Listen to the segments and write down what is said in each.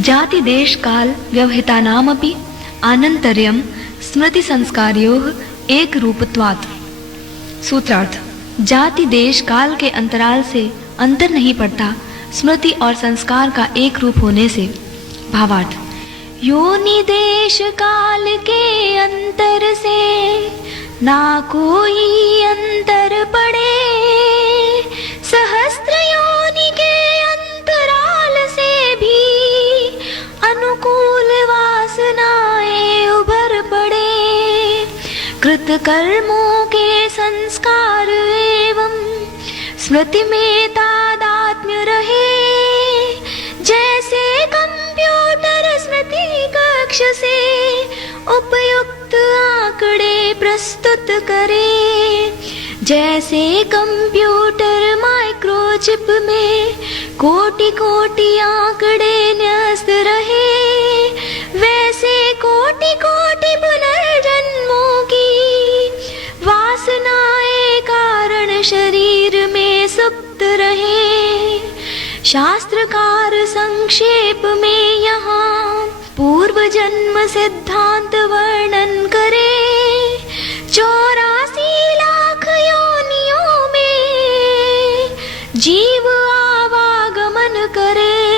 जाति देश काल व्यवहितानामपि आनन्तर्यं स्मृति संस्कारयोः एक रूपत्वात्। सूत्रार्थ, जाति देश काल के अंतराल से अंतर नहीं पड़ता स्मृति और संस्कार का एक रूप होने से। भावार्थ, योनि देश काल के अंतर से ना कोई अंतर पड़े, सहस्त्र योनि के अंतराल से भी अनुकूल वासनाएं उभर पड़े। कृत कर्मों के संस्कार एवं स्मृति में तादात्म्य रहे, जैसे कंप्यूटर स्मृति कक्ष से उपयुक्त आंकड़े प्रस्तुत करे, जैसे कंप्यूटर माइक्रोचिप में कोटि कोटि आंकड़े न्यस्त रहे, वैसे कोटि कोटि पुनर्जन्मों की वासनाएं कारण शरीर में सुप्त रहे। शास्त्रकार संक्षेप में यहाँ पूर्व जन्म सिद्धांत वर्णन करे। 84 लाख योनियों में जीव आवागमन करे,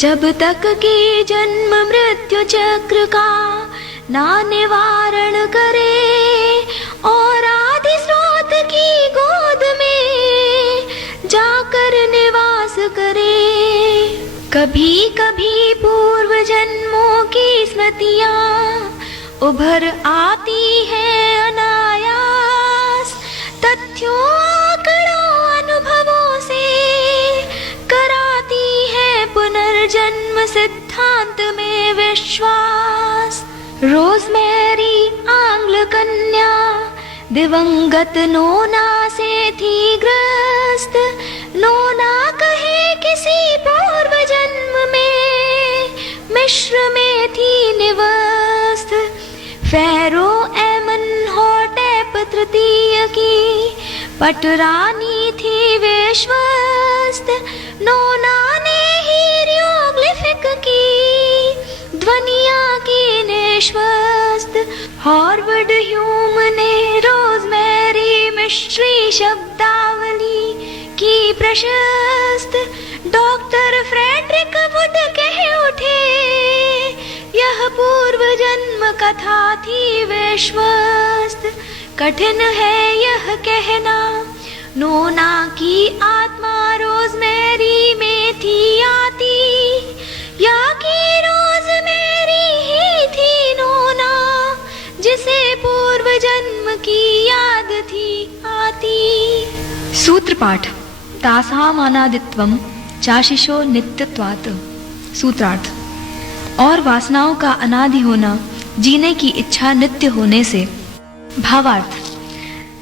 जब तक कि जन्म मृत्यु चक्र का ना निवारण करे और आदि स्रोत की गोद में जाकर निवास करे। कभी कभी पूर्व जन्मों की स्मृतियाँ उभर आती है अनायास, तथ्यों आंकड़ों अनुभवों से कराती है पुनर्जन्म सिद्धांत में विश्वास। रोजमेरी आंग्ल कन्या दिवंगत नोना से थी ग्रस्त, नोना कहे किसी पूर्व जन्म में मिस्र में थी निवस्थ। फेरो एमनहोटेप तृतीय की पटरानी थी विश्वस्त, नोना ने हीरोग्लिफिक की ध्वनिया की निश्वस्त। हॉवर्ड ह्यूम ने रोजमेरी मिस्ट्री शब्दावली की प्रशस्त, डॉक्टर फ्रेडरिक वुड कह उठे यह पूर्व जन्म कथा थी विश्वस्त। कठिन है यह कहना नोना की आत्मा रोजमेरी में थी आती, या कि रोजमेरी ही थी नोना जिसे पूर्व जन्म की याद थी आती। सूत्र पाठ, तासामानादित्वम चाशिषो नित्यत्वात्। सूत्रार्थ, और वासनाओं का अनादि होना जीने की इच्छा नित्य होने से। भावार्थ,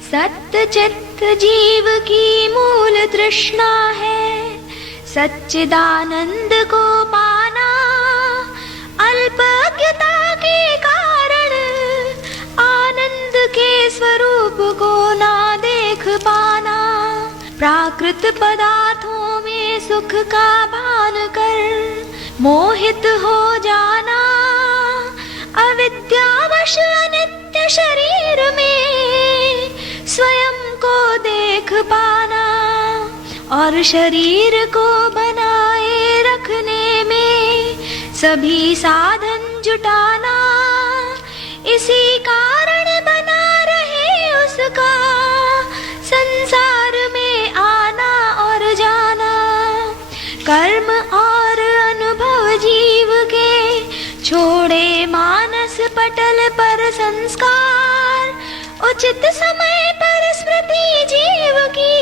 सत्य चित्त जीव की मूल तृष्णा है, सच्चिदानंद को पाना अल्पज्ञता के कारण आनंद के स्वरूप को ना देख पाना। प्राकृत पदार्थों में सुख का भान कर मोहित हो जाना, अविद्यावश अनित्य शरीर में स्वयं को देख पाना और शरीर को बनाए रखने में सभी साधन जुटाना। इसी कारण बना रहे उसका संसार में आना और जाना। कर्म और अनुभव जीव के छोड़े मानस पटल पर संस्कार, उचित समय पर स्मृति जीव की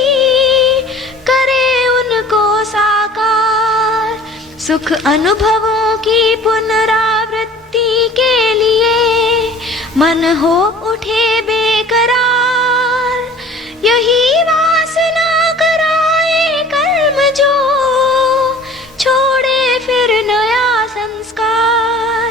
करे उनको साकार। सुख अनुभवों की पुनरावृत्ति के लिए मन हो उठे बेकरार, यही वासना कराए कर्म जो छोड़े फिर नया संस्कार।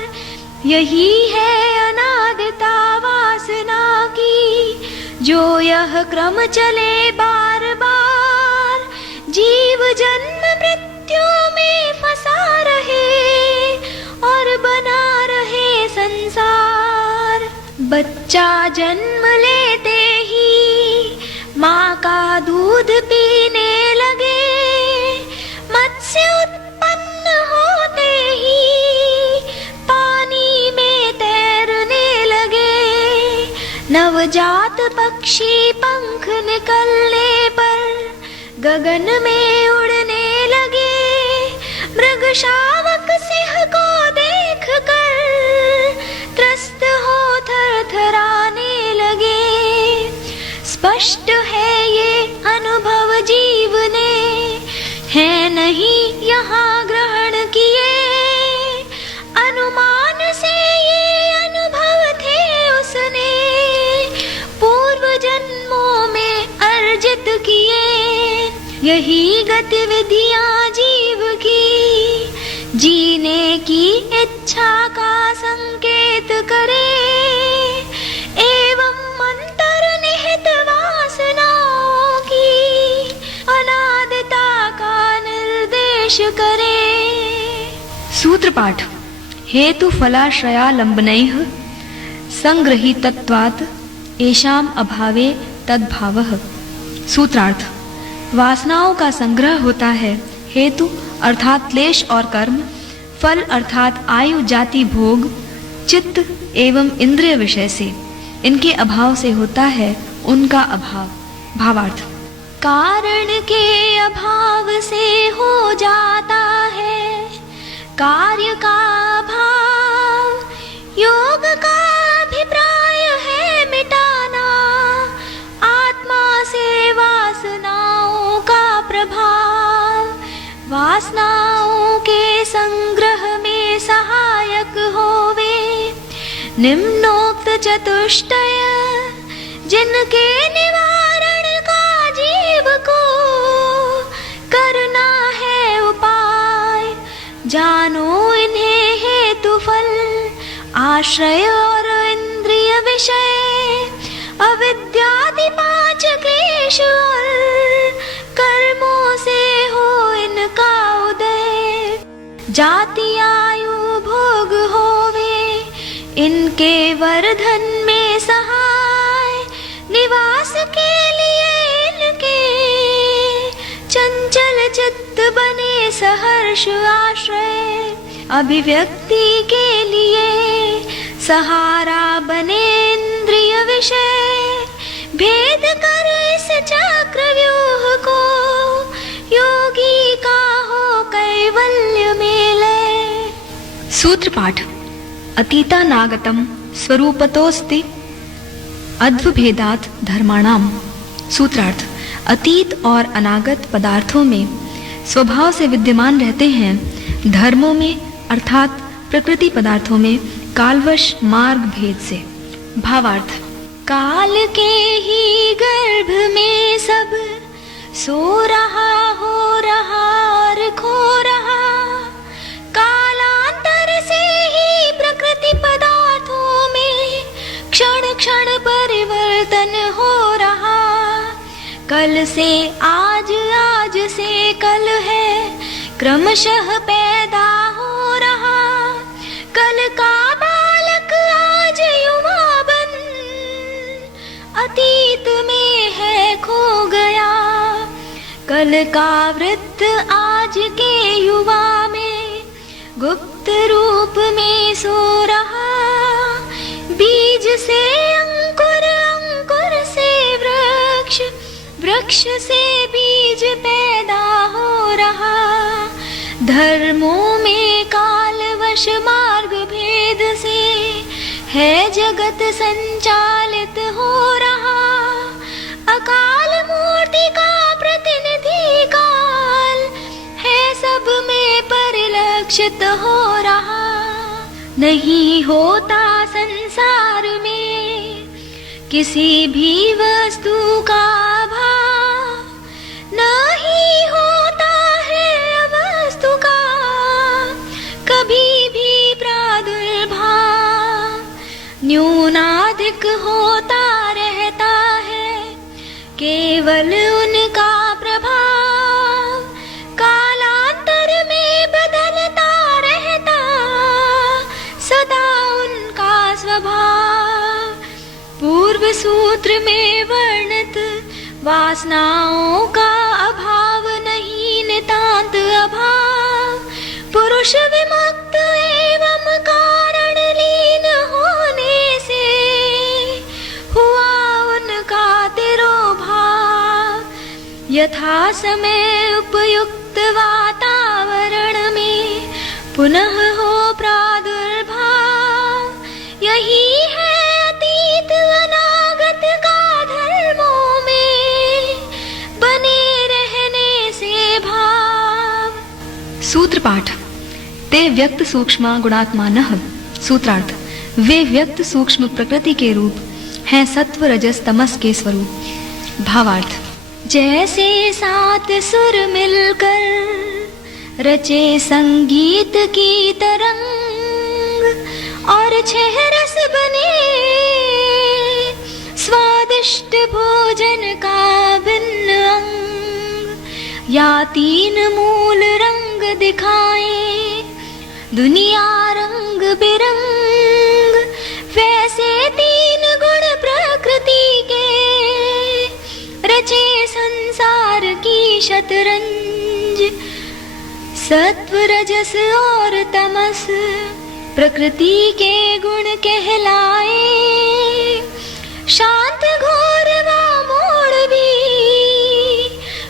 यही है अनादिता वासना की, जो यह क्रम चले बार बार, जीव जन्म मृत्यु में फंसा रहे बच्चा जन्म लेते ही माँ का दूध पीने लगे, मत्स्य उत्पन्न होते ही पानी में तैरने लगे, नवजात पक्षी पंख निकलने पर गगन में उड़ने लगे, मृग शावक सिंह को देख कर त्रस्त हो थरथराने लगे। स्पष्ट है ये अनुभव जीव ने, है नहीं यहाँ ग्रहण किए, अनुमान से ये अनुभव थे उसने पूर्व जन्मों में अर्जित किए। यही गतिविधियां जीव की जीने की इच्छा का संकेत करे, एवं अंतर्निहित वासनाओं की अनादिता का निर्देश करे। सूत्र पाठ। हेतु फलाश्रयालंबनैः संगृहीतत्वात् येषाम् अभावे तद्भावः। सूत्रार्थ। वासनाओं का संग्रह होता है हेतु अर्थात क्लेश और कर्म, फल अर्थात आयु जाति भोग, चित्त एवं इंद्रिय विषय से, इनके अभाव से होता है उनका अभाव। भावार्थ। कारण के अभाव से हो जाता है कार्य का अभाव, योग का अभिप्राय है मिटाना आत्मा से वासनाओं का प्रभाव। वासनाओं के संग्रह में सहायक होवे निम्नोक्त चतुष्टय, जिनके निवारण का जीव को करना है उपाय। जानो इन्हें हेतु फल, आश्रय और इंद्रिय विषय, अविद्यादि 5 क्लेश और कर्मों से हो इनका उदय। जाति आयु भोग होवे इनके वर्धन में सहाय, निवास के लिए इनके चंचल चित्त बने सहर्ष आश्रय, अभिव्यक्ति के लिए सहारा बने इंद्रिय विषय। भेद कर इस चक्रव्यूह को योगी का हो कैवल्य में लय। सूत्र पाठ। अतीतानागतम स्वरूपतोस्ति अद्वभेदात् धर्माणाम। सूत्रार्थ। अतीत और अनागत पदार्थों में स्वभाव से विद्यमान रहते हैं, धर्मों में अर्थात प्रकृति पदार्थों में कालवश मार्ग भेद से। भावार्थ। काल के ही गर्भ में सब सो रहा, हो रहा और खो रहा, कालांतर से ही प्रकृति पदार्थों में क्षण क्षण परिवर्तन हो रहा। कल से आज, आज से कल है, क्रमशः पैदा हो रहा। कल का बालक आज युवा बन अतीत में है खो गया। कल का वृद्ध आज के युवा में गुप्त रूप में सो रहा। बीज से अंकुर, अंकुर से वृक्ष, वृक्ष से बीज पैदा हो रहा। धर्मों में कालवश मार्ग भेद से है जगत संचालित हो रहा। अकाल मूर्ति का प्रतिनिधि काल है सब में परिलक्षित हो रहा। नहीं होता संसार में किसी भी वस्तु का अभाव, नहीं होता है वस्तु का कभी भी प्रादुर्भाव। न्यूनाधिक होता रहता है केवल उनका प्रभाव। कालांतर में बदलता रहता सदा उनका स्वभाव। वासनाओं का अभाव नहीं नितांत अभाव, पुरुष विमुक्त एवं कारण लीन होने से हुआ उनका तिरोभाव। यथा समय उपयुक्त वातावरण में पुनः हो प्रादुर्भाव, यही है अतीत अनागत का धर्मों में बने रहने से भाव। सूत्र पाठ। ते व्यक्त सूक्ष्म गुणात्मानः। सूत्रार्थ। वे व्यक्त सूक्ष्म प्रकृति के रूप हैं सत्व रजस तमस के स्वरूप। भावार्थ। जैसे सात सुर मिलकर रचे संगीत की तरंग और छह रस बने स्वादिष्ट भोजन का भिन्न अंग, या तीन मूल रंग दिखाए दुनिया रंग बिरंग, वैसे तीन गुण प्रकृति के रचे संसार की शतरंज। सत्व रजस और तमस प्रकृति के गुण कहलाए, शांत घोर व मोड़ भी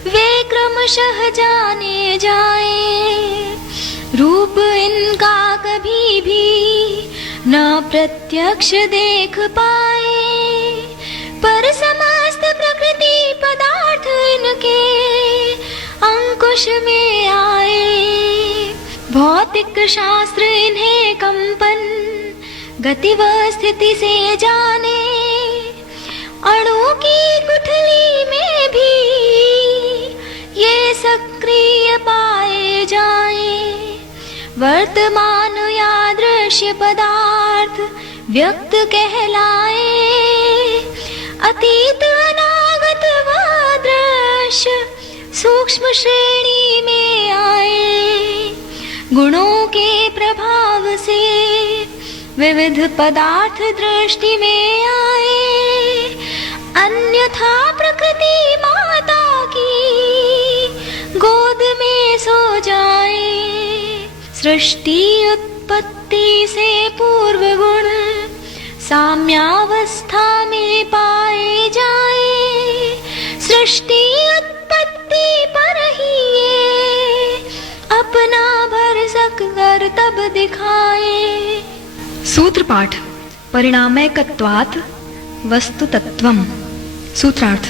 वे क्रमशः जाने जाए। रूप इनका कभी भी न प्रत्यक्ष देख पाए, पर समस्त प्रकृति पदार्थ इनके अंकुश में आए। भौतिक शास्त्र इन्हें कंपन गति व स्थिति से जाने, अणु की गुठली में भी ये सक्रिय पाए जाए। वर्तमान या दृश्य पदार्थ व्यक्त कहलाए, अतीत अनागत व दृश्य सूक्ष्म श्रेणी में आए। गुणों के प्रभाव से विविध पदार्थ दृष्टि में आए, अन्यथा प्रकृति माता की गोद में सो जाए। सृष्टि उत्पत्ति से पूर्व गुण साम्यावस्था में पाए जाए, सृष्टि उत्पत्ति पर ही ये अपना भरसक कर तब दिखाए। सूत्र पाठ। परिणामैकत्वात् वस्तुतत्वम्। सूत्रार्थ।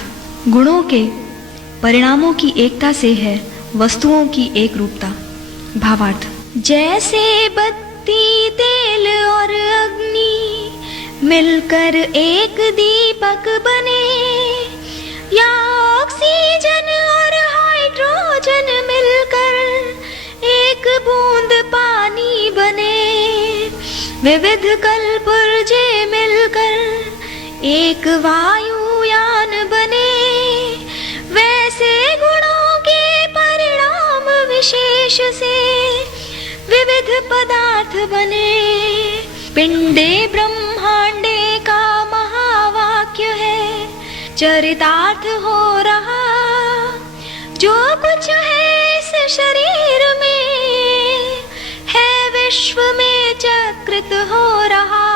गुणों के परिणामों की एकता से है वस्तुओं की एक रूपता। भावार्थ। जैसे बत्ती तेल और अग्नि मिलकर एक दीपक बने, या ऑक्सीजन और हाइड्रोजन मिलकर एक बूंद पानी बने, विविध कलपुर्जे मिलकर एक वायुयान बने, वैसे गुणों के परिणाम विशेष से विविध पदार्थ बने। पिंडे ब्रह्मांडे का महावाक्य है, चरितार्थ हो रहा जो कुछ है इस शरीर में, है विश्व में चक्रित हो रहा।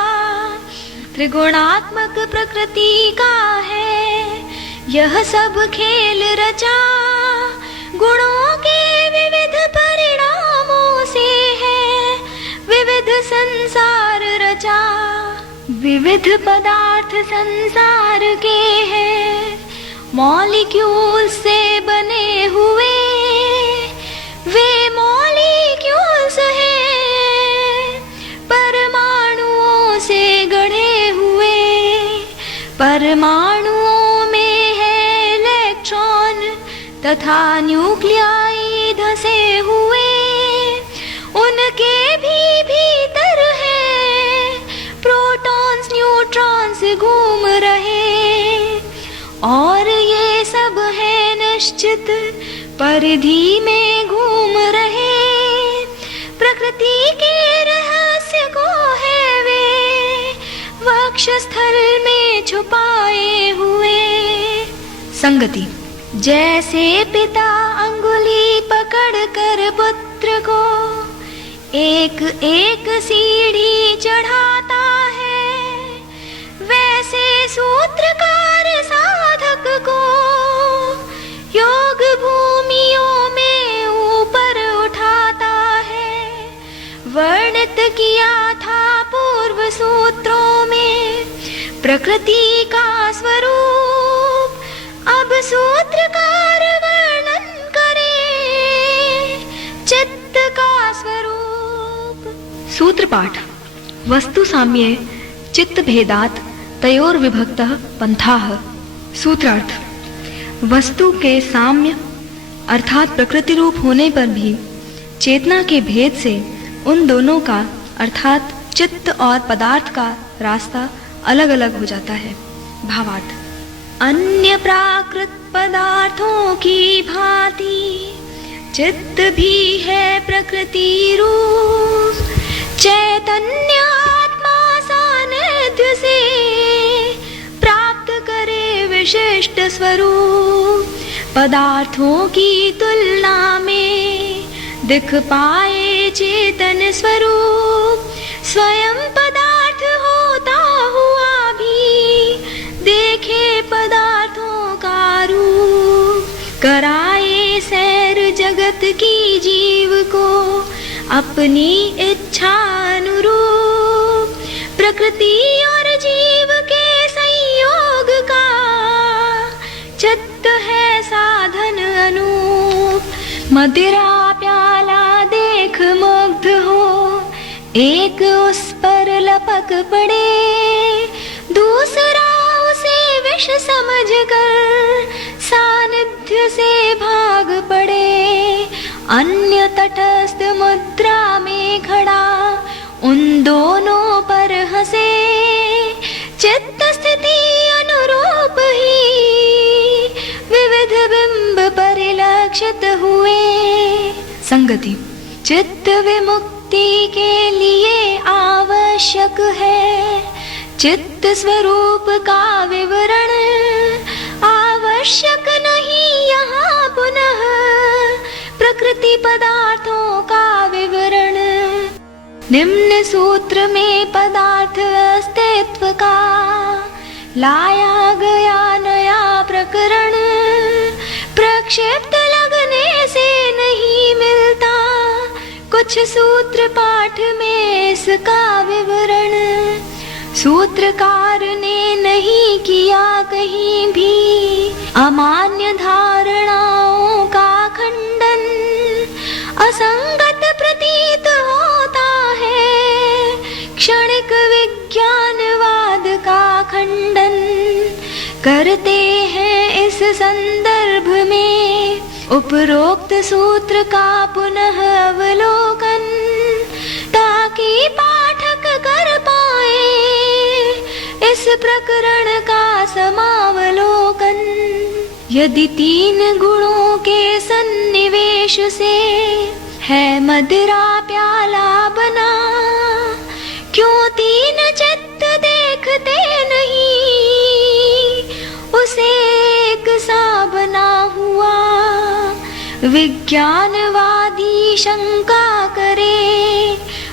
त्रिगुणात्मक प्रकृति का है यह सब खेल रचा, गुणों के विविध परिणामों से है विविध संसार रचा। विविध पदार्थ संसार के हैं मॉलिक्यूल से बने हुए, वे मॉलिक्यूल्स हैं परमाणुओं से गढ़े हुए। परमाणुओं में है इलेक्ट्रॉन तथा न्यूक्लियाई धसे हुए, उनके भी भीतर है प्रोटॉन्स न्यूट्रॉन्स घूम रहे, और ये सब है निश्चित परिधि में घूम रहे। प्रकृति के रहस्य को है वे वक्षस्थल में छुपाए हुए। संगति। जैसे पिता अंगुली पकड़ कर पुत्र को एक एक सीढ़ी चढ़ाता है, वैसे सूत्रकार साधक को योग भूमियों में ऊपर उठाता है। वर्णित किया था पूर्व सूत्रों में प्रकृति का स्वरूप, अब सूत्रकार वर्णन करे चित्त का स्वरूप। सूत्र पाठ। वस्तु साम्ये चित्त भेदात् तयोर विभक्तः पंथाः। सूत्रार्थ। वस्तु के साम्य अर्थात प्रकृति रूप होने पर भी चेतना के भेद से उन दोनों का अर्थात चित्त और पदार्थ का रास्ता अलग अलग हो जाता है। भावार्थ। अन्य प्राकृत पदार्थों की भांति चित्त भी है प्रकृति रूप, चैतन्य आत्मा सानिध्य से प्राप्त करे विशिष्ट स्वरूप। पदार्थों की तुलना में दिख पाए चेतन स्वरूप, स्वयं पदार्थ होता हुआ भी देखे पदार्थों का रूप। कराए सैर जगत की जीव को अपनी इच्छा अनुरूप, प्रकृति और जीव के संयोग का चित्त है साधन अनूप। मदिरा प्याला देख मुग्ध हो, एक उस पर लपक पड़े, दूसरा उसे विष समझकर सानिध्य से भाग पड़े। अन्य तटस्थ मुद्रा में खड़ा उन दोनों पर हंसे, चित्त स्थिति अनुरूप ही विविध बिंब परिलक्षित हुए। संगति। चित्त विमुक्ति के लिए आवश्यक है चित्त स्वरूप का विवरण, आवश्यक नहीं यहाँ पुनः प्रकृति पदार्थों का विवरण। निम्न सूत्र में पदार्थ अस्तित्व का लाया गया नया प्रकरण, प्रक्षिप्त लगने से नहीं मिलता कुछ सूत्र पाठ में इसका विवरण। सूत्रकार ने नहीं किया कहीं भी अमान्य धारणाओं का खंडन, असंगत प्रतीत होता है क्षणिक विज्ञानवाद का खंडन। करते हैं इस संदर्भ में उपरोक्त सूत्र का पुनः अवलोकन, ताकि पाठक कर पाए इस प्रकरण का समावलोकन। यदि तीन गुणों के सन्निवेश से है मदिरा प्याला बना, क्यों तीन चित्त देखते नहीं उसे एक सा बना हुआ। विज्ञानवादी शंका करे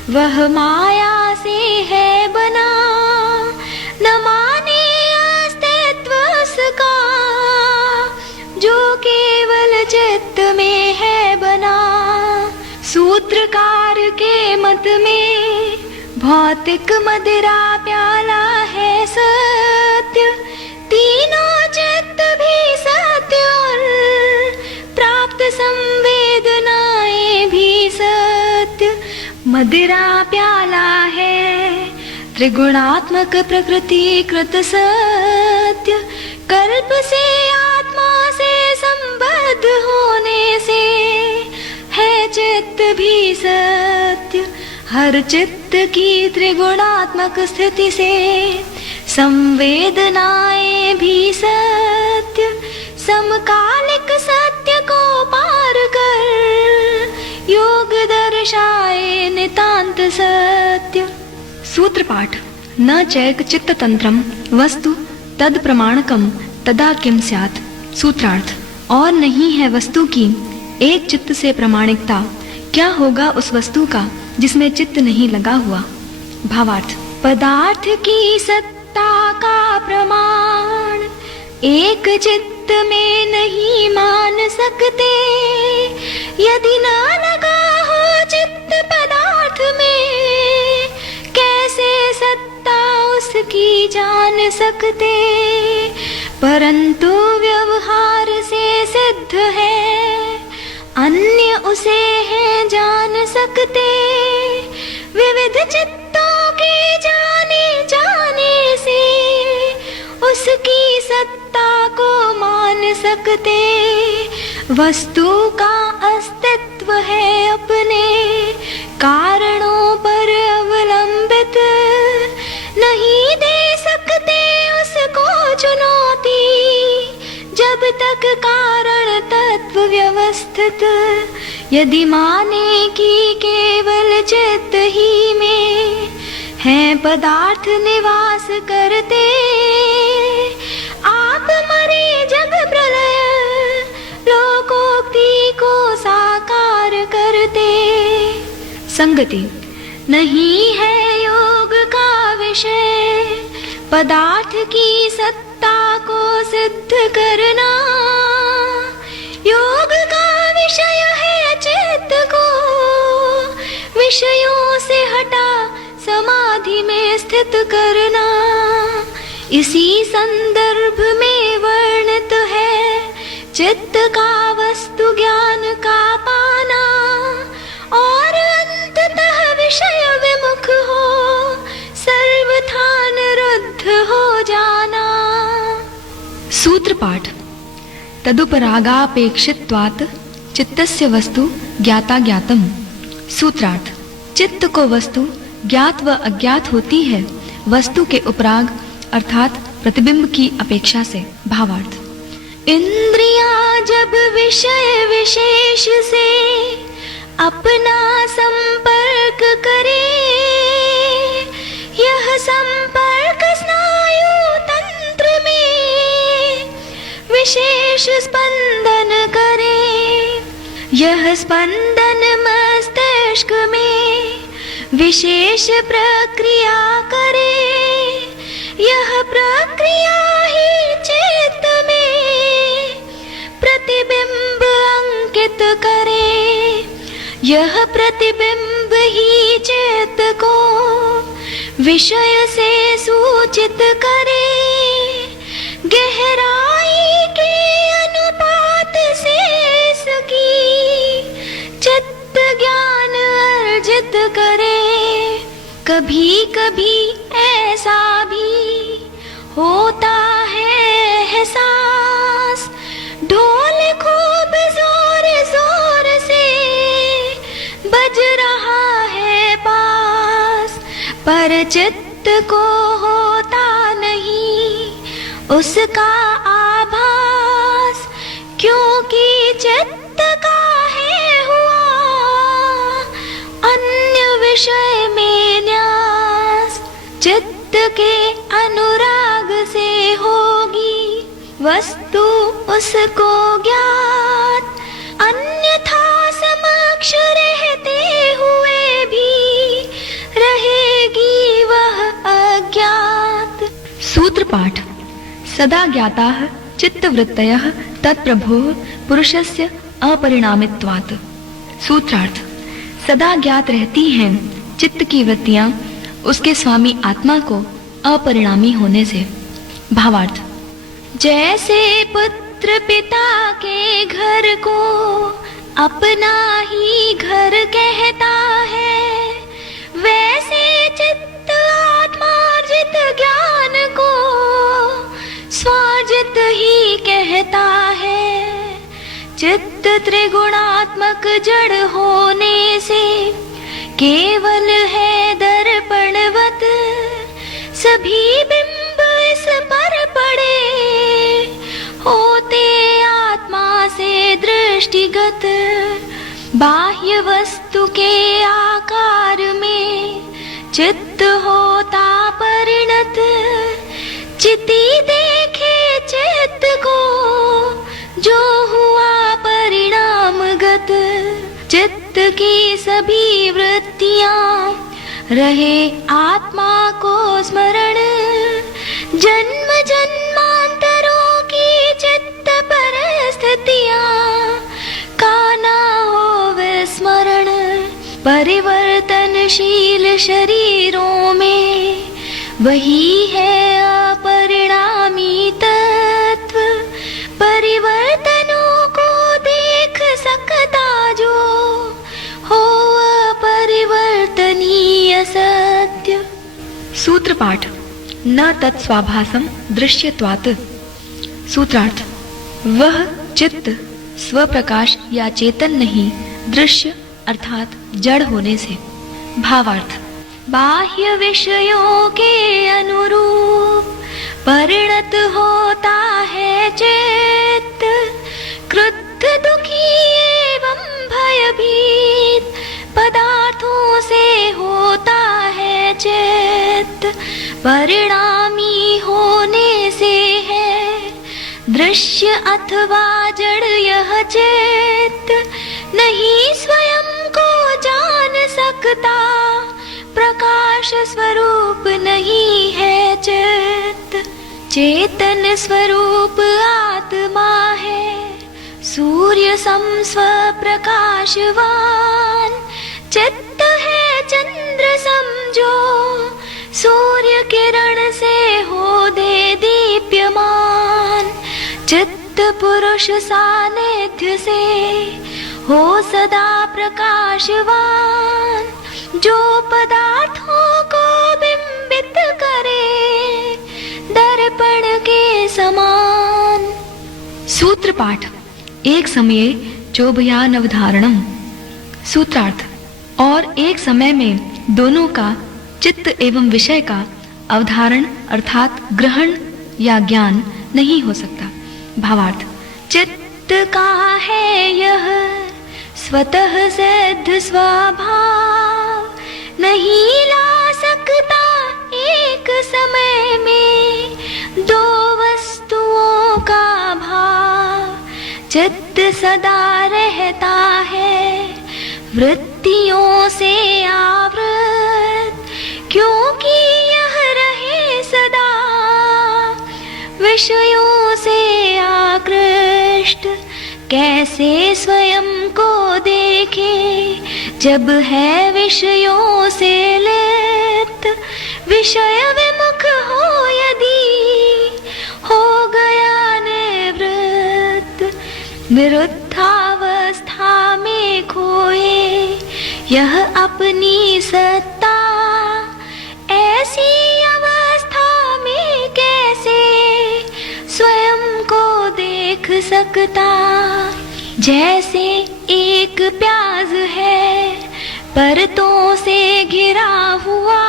वह माया से है बना, न माने अस्तित्व उसका जो केवल चित्त में है बना। सूत्रकार के मत में भौतिक मदिरा प्याला है सत्य, तीनों चित्त भी सत्य और प्राप्त संवेदनाएं भी सत्य। मदिरा प्याला है त्रिगुणात्मक प्रकृति कृत सत्य, कल्प से आत्मा से संबद्ध होने से है चित्त भी सत्य। हर चित्त की त्रिगुणात्मक स्थिति से संवेदनाएं भी सत्य, समकालिक सत्य को पार कर योग दर्शाए नितांत सत्य। सूत्र पाठ। न चैक चित्त तंत्रम वस्तु तद प्रमाणकम तदा किम स्यात्। सूत्रार्थ और नहीं है वस्तु की एक चित्त से प्रामाणिकता, क्या होगा उस वस्तु का जिसमें चित्त नहीं लगा हुआ। भावार्थ पदार्थ की सत्ता का प्रमाण एक चित्त में नहीं मान सकते, यदि ना लगा हो चित्त पदार्थ में, कैसे सत्ता उसकी जान सकते। परंतु व्यवहार से सिद्ध है, अन्य उसे है जान सकते। विविध चित्तों के जाने जाने से उसकी सत्ता को मान सकते। वस्तु का अस्तित्व है अपने कारणों पर अवलंबित, नहीं दे सकते उसको चुनौती जब तक कारण तत्व व्यवस्थित। यदि माने कि केवल चित्त ही में है पदार्थ निवास करते, आप मरे जग प्रलय लोकोक्ति को साकार करते। संगति नहीं है योग का विषय पदार्थ की सत्ता को सिद्ध करना, योग का विषय है चित्त को विषयों से हटा समाधि में स्थित करना। इसी संदर्भ में वर्णित है चित्त का वस्तु ज्ञान का पाना, और अंततः विषय विमुख हो सर्वथा निरुद्ध हो जाना। सूत्र पाठ तदुपरागापेक्षित्वात् चित्तस्य वस्तु ज्ञाता ज्ञातम। सूत्रार्थ चित्त को वस्तु ज्ञात व अज्ञात होती है वस्तु के उपराग अर्थात प्रतिबिंब की अपेक्षा से। भावार्थ इंद्रियां जब विषय विशेष से अपना संपर्क करे, यह संपर्क स्नायु तंत्र में विशेष स्पंदन करे, यह स्पंदन मस्तिष्क में विशेष प्रक्रिया करे, यह प्रक्रिया ही चित्त में प्रतिबिंब अंकित करे, यह प्रतिबिंब ही चित्त को विषय से सूचित करे। गहराई के अनुपात से इसकी चित्त ज्ञान अर्जित करे। कभी कभी ऐसा भी होता है एहसास, ढोल खूब जोर जोर से बज रहा है पास, पर चित्त को होता नहीं उसका आभास, क्योंकि चित्त का है हुआ अन्य विषय में न्यास। चित्त के अनुराग से होगी वस्तु उसको ज्ञात, अन्यथा समक्ष रहते हुए भी रहेगी वह अज्ञात। सूत्र पाठ सदा ज्ञाताः चित्तवृत्तयः तत्प्रभोः पुरुषस्य अपरिणामित्वात्। सूत्रार्थ सदा ज्ञात रहती हैं चित्त की वृत्तियां उसके स्वामी आत्मा को अपरिणामी होने से। भावार्थ जैसे पुत्र पिता के घर को अपना ही घर कहता है, वैसे चित्त आत्मार्जित ज्ञान को स्वार्जित ही कहता है। चित्त त्रिगुणात्मक जड़ होने से केवल है दर्पणवत, सभी बिंब इस पर पड़े होते आत्मा से दृष्टिगत। बाह्य वस्तु के आकार में चित्त होता परिणत, चिति देखे चित्त को जो हुआ परिणामगत चित्त की सभी वृत्तियां रहे आत्मा को स्मरण। जन्म जन्मांतरों की चित्त परिस्थितियां का ना हो विस्मरण। परिवर्तनशील शरीरों में वही है अपरिणामी तत्व। परिवर्तनों को देख सकता जो हो अपरिवर्तनीय सत्य। सूत्र पाठ न तत्स्वाभासम दृश्यत्वात्। सूत्रार्थ वह चित्त स्वप्रकाश या चेतन नहीं, दृश्य अर्थात जड़ होने से। भावार्थ बाह्य विषयों के अनुरूप परिणत होता है चित्त। क्रुद्ध दुखी एवं भयभीत पदार्थों से होता है चित्त। परिणामी होने से है दृश्य अथवा जड़ यह चित्त। नहीं स्वयं को जान सकता, प्रकाश स्वरूप नहीं है चित्त। चेतन स्वरूप आत्मा है, सूर्य सम स्वप्रकाशवान। चित्त है चंद्र समझो, सूर्य किरण से हो दे दीप्यमान। चित्त पुरुष सानिध्य से हो सदा प्रकाशवान। जो पदार्थों को बिंबित करे दर्पण के समान। सूत्र पाठ एक समये चोभयान अवधारणम। सूत्रार्थ और एक समय में दोनों का चित्त एवं विषय का अवधारण अर्थात ग्रहण या ज्ञान नहीं हो सकता। भावार्थ चित्त का है यह स्वतः सिद्ध स्वभाव। नहीं ला सकता एक समय में दो वस्तुओं का भाव। चित्त सदा रहता है वृत्तियों से आवृत, क्योंकि यह रहे सदा विषयों से आकृष्ट। कैसे स्वयं को देखे जब है विषयों से लिप्त। विषय विमुख हो यदि हो गया निवृत्त। विरुद्धावस्था में खोए यह अपनी सत्ता। ऐसी अवस्था में कैसे स्वयं को देख सकता। जैसे एक प्याज है परतों से घिरा हुआ,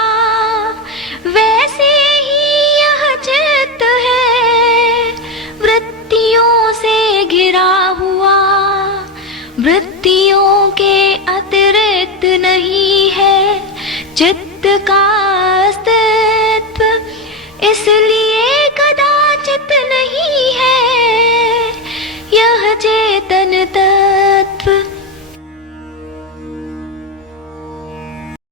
वैसे ही यह चित्त है वृत्तियों से घिरा हुआ। वृत्तियों के अतिरिक्त नहीं है चित्त का